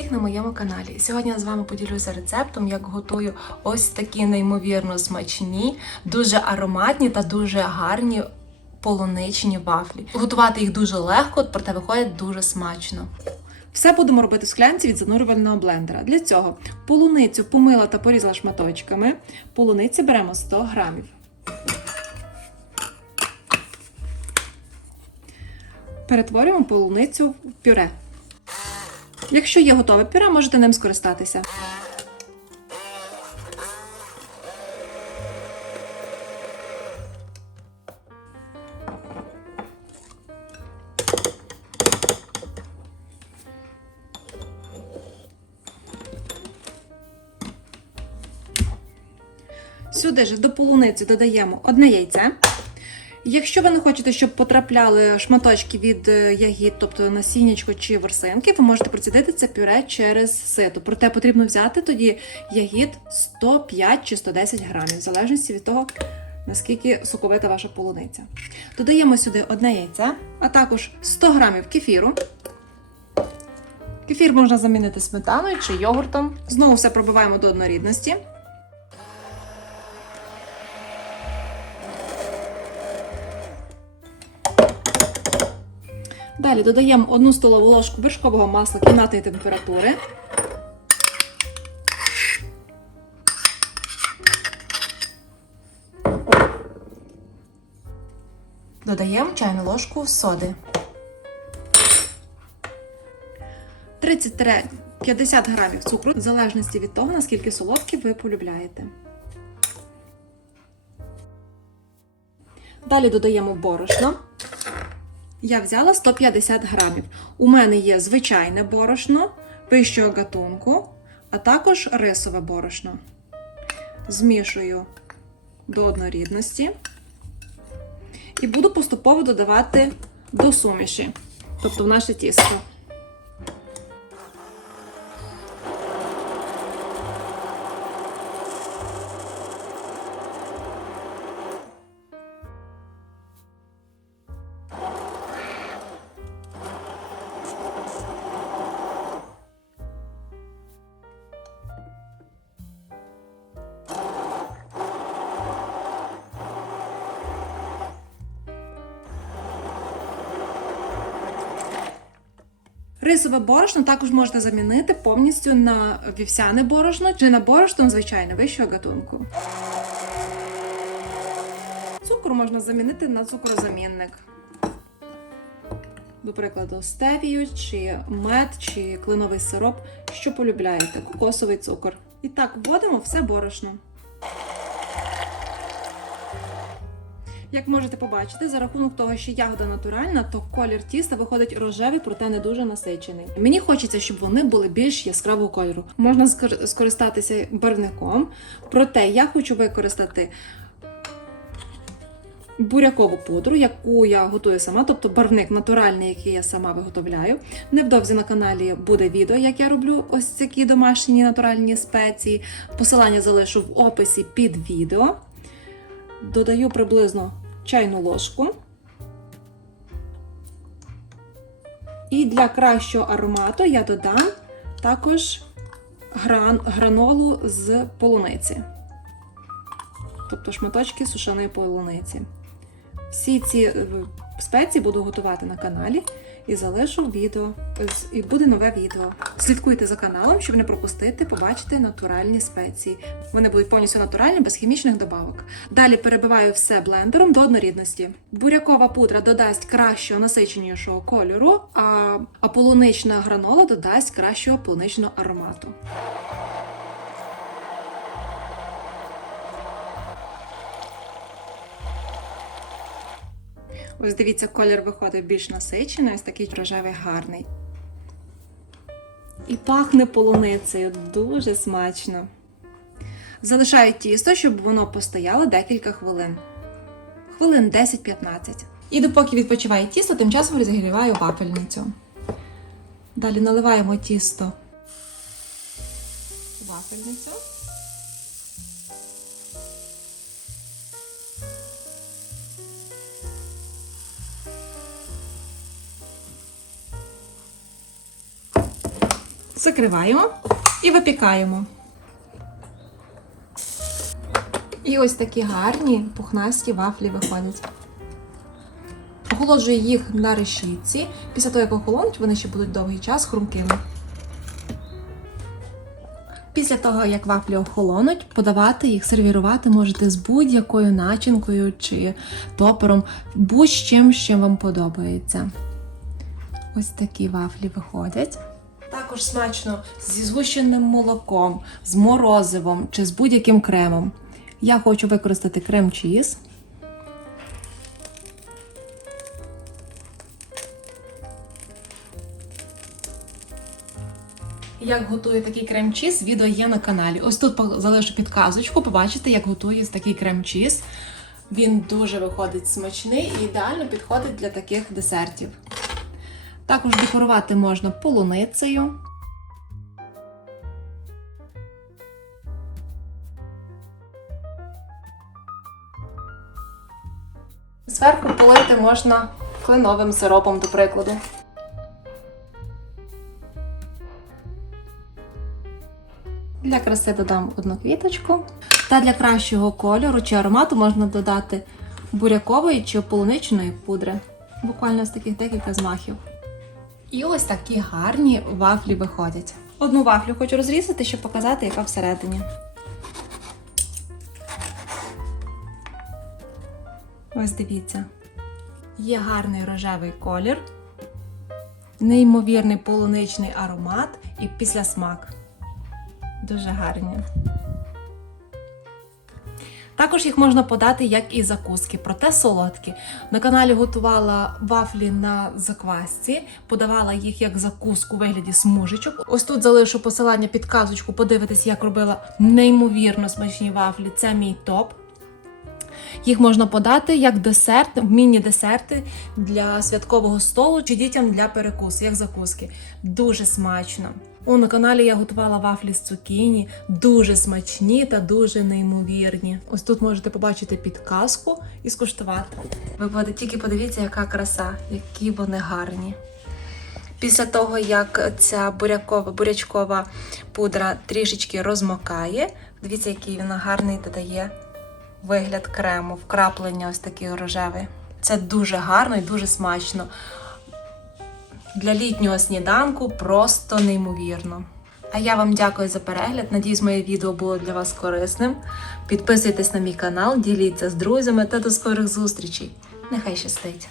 всіх на моєму каналі. Сьогодні я з вами поділюся рецептом, як готую ось такі неймовірно смачні, дуже ароматні та дуже гарні полуничні вафлі. Готувати їх дуже легко, проте виходять дуже смачно. Все будемо робити в склянці від занурювального блендера. Для цього полуницю помила та порізала шматочками. Полуниці беремо 100 грамів. Перетворюємо полуницю в пюре. Якщо є готове пюре, можете ним скористатися. Сюди ж до полуниці додаємо одне яйце. Якщо ви не хочете, щоб потрапляли шматочки від е, ягід, тобто насіннячко чи ворсинки, ви можете процідити це пюре через сито. Проте потрібно взяти тоді ягід 105 чи 110 грамів, в залежності від того, наскільки соковита ваша полуниця. Додаємо сюди одне яйце, а також 100 грамів кефіру. Кефір можна замінити сметаною чи йогуртом. Знову все пробиваємо до однорідності. Далі додаємо 1 столову ложку вершкового масла кімнатної температури. Додаємо чайну ложку соди. 30-50 грамів цукру, в залежності від того, наскільки солодкі ви полюбляєте. Далі додаємо борошно. Я взяла 150 грамів. У мене є звичайне борошно вищого гатунку, а також рисове борошно. Змішую до однорідності і буду поступово додавати до суміші, тобто в наше тісто. Рисове борошно також можна замінити повністю на вівсяне борошно чи на борошно звичайне вищого гатунку. Цукор можна замінити на цукрозамінник. До прикладу, стевію, чи мед, чи кленовий сироп, що полюбляєте, кокосовий цукор. І так вводимо все борошно. Як можете побачити, за рахунок того, що ягода натуральна, то колір тіста виходить рожевий, проте не дуже насичений. Мені хочеться, щоб вони були більш яскравого кольору. Можна скористатися барвником, проте я хочу використати бурякову пудру, яку я готую сама, тобто барвник натуральний, який я сама виготовляю. Невдовзі на каналі буде відео, як я роблю ось такі домашні натуральні спеції. Посилання залишу в описі під відео. Додаю приблизно чайну ложку. І для кращого аромату я додам також гран, гранолу з полуниці, тобто шматочки сушеної полуниці. Всі ці е, спеції буду готувати на каналі і залишу відео. І буде нове відео. Слідкуйте за каналом, щоб не пропустити, побачити натуральні спеції. Вони будуть повністю натуральні, без хімічних добавок. Далі перебиваю все блендером до однорідності. Бурякова пудра додасть кращого насиченішого кольору, а полунична гранола додасть кращого полуничного аромату. Ось дивіться, колір виходить більш насичений, ось такий рожевий гарний. І пахне полуницею дуже смачно. Залишаю тісто, щоб воно постояло декілька хвилин. Хвилин 10-15. І допоки відпочиває тісто, тим часом розігріваю вафельницю. Далі наливаємо тісто у вафельницю. Закриваємо і випікаємо. І ось такі гарні пухнасті вафлі виходять. Охолоджую їх на решітці. Після того, як охолонуть, вони ще будуть довгий час хрумкими. Після того, як вафлі охолонуть, подавати їх, сервірувати можете з будь-якою начинкою чи топером, будь-чим, що вам подобається. Ось такі вафлі виходять. Також смачно зі згущеним молоком, з морозивом чи з будь-яким кремом. Я хочу використати крем-чіз. Як готую такий крем-чіз, відео є на каналі. Ось тут залишу підказочку, побачите, як готую такий крем-чіз. Він дуже виходить смачний і ідеально підходить для таких десертів. Також декорувати можна полуницею. Зверху полити можна кленовим сиропом, до прикладу. Для краси додам одну квіточку. Та для кращого кольору чи аромату можна додати бурякової чи полуничної пудри. Буквально з таких декілька змахів. І ось такі гарні вафлі виходять. Одну вафлю хочу розрізати, щоб показати, яка всередині. Ось дивіться. Є гарний рожевий колір, неймовірний полуничний аромат і післясмак. Дуже гарні. Також їх можна подати як і закуски, проте солодкі. На каналі готувала вафлі на заквасці, подавала їх як закуску у вигляді смужечок. Ось тут залишу посилання підказочку, подивитись, як робила неймовірно смачні вафлі. Це мій топ. Їх можна подати як десерт, міні-десерти для святкового столу чи дітям для перекусу, як закуски. Дуже смачно. О, на каналі я готувала вафлі з цукіні, дуже смачні та дуже неймовірні. Ось тут можете побачити підказку і скуштувати. Ви тільки подивіться, яка краса, які вони гарні. Після того, як ця бурякова, бурячкова пудра трішечки розмокає, дивіться, який він гарний додає вигляд крему, вкраплення ось такі рожеві. Це дуже гарно і дуже смачно. Для літнього сніданку просто неймовірно. А я вам дякую за перегляд. Надіюсь, моє відео було для вас корисним. Підписуйтесь на мій канал, діліться з друзями та до скорих зустрічей. Нехай щастить!